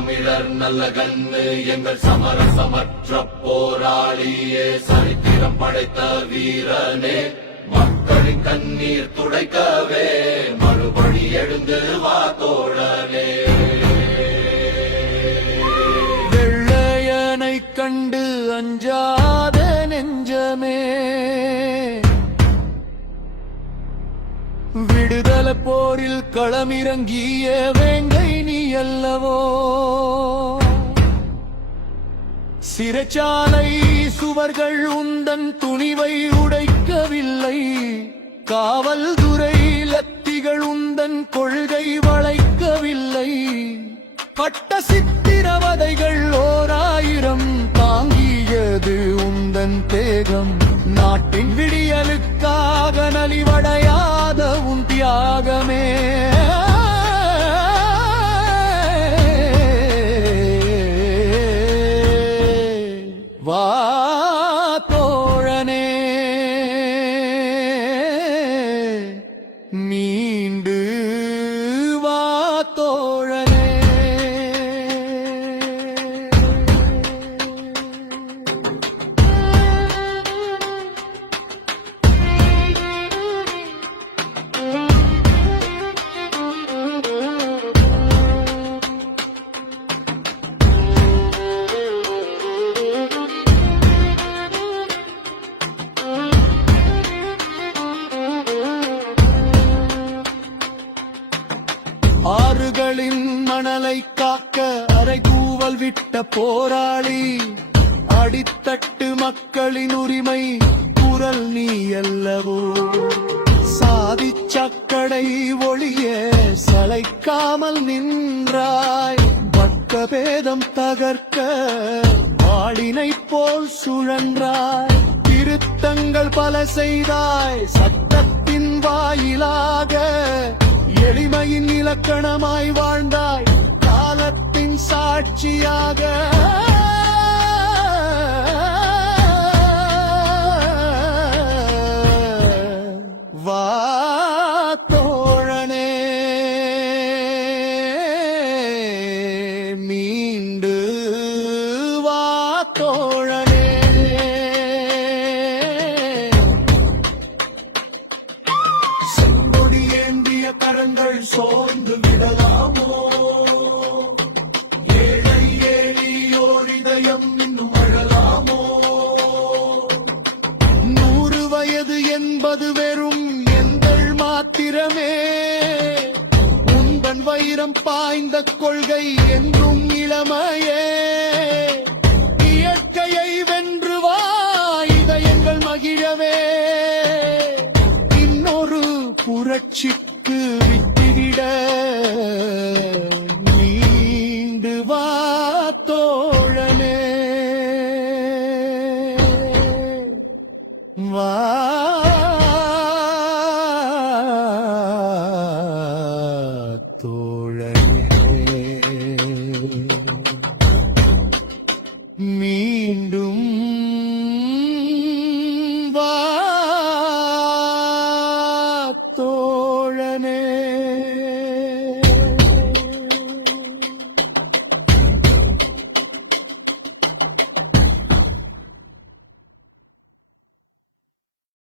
தமிழர் நல்ல கண்ணு எங்கள் சமரசமற்ற போராளியே சரித்திரம் படைத்த வீரனே மக்களின் கண்ணீர் துடைக்கவே மறுபடி எழுந்து வா தோழனே. வெள்ளையனை கண்டு அஞ்சாத நெஞ்சமே விடுதலை போரில் களமிறங்கிய வேங்கை நீ அல்லவோ. சிறைச்சாலை சுவர்கள் உந்தன் துணிவை உடைக்கவில்லை, காவல்துறை லத்திகள் உந்தன் கொள்கை வளைக்கவில்லை. பட்ட சித்திரவதைகள் 1000 தாங்கியது உந்தன் தேகம், நாட்டின் விடியலுக்காக நலிவடையாத உன் தியாகமே. வா தோழனே மீண்டு வா தோழனே. ஆறுகளின் மணலை காக்க அரை தூவல் விட்ட போராளி, அடித்தட்டு மக்களின் உரிமை குரல் நீ அல்லவோ. சாதி சக்கடை ஒளிய சளைக்காமல் நின்றாய், பக்க பேதம் தகர்க்க வாளினை போல் சுழன்றாய். திருத்தங்கள் பல செய்தாய் சட்டத்தின் வாயிலாக, எளிமையின் இலக்கணமாய் வாழ்ந்தாய் காலத்தின் சாட்சியாக. வா தோழனே மீண்டு வா தோழனே. செங்கொடி ஏந்திய கரங்கள் சோர்ந்து விடலாமோ, ஏழை ஏழியோர் இதயம் இன்னும் அழலாமோ. 100 வயது என்பது வெறும் எங்கள் மாத்திரமே, உந்தன் வைரம் பாய்ந்த கொள்கை என்றும் இளமையே. இயற்கையை வென்று வா இதயங்கள் மகிழவே, இன்னொரு புரட்சிக்கு விட்டுவிட மீண்டு வா தோழனே. வா தோழனே மீ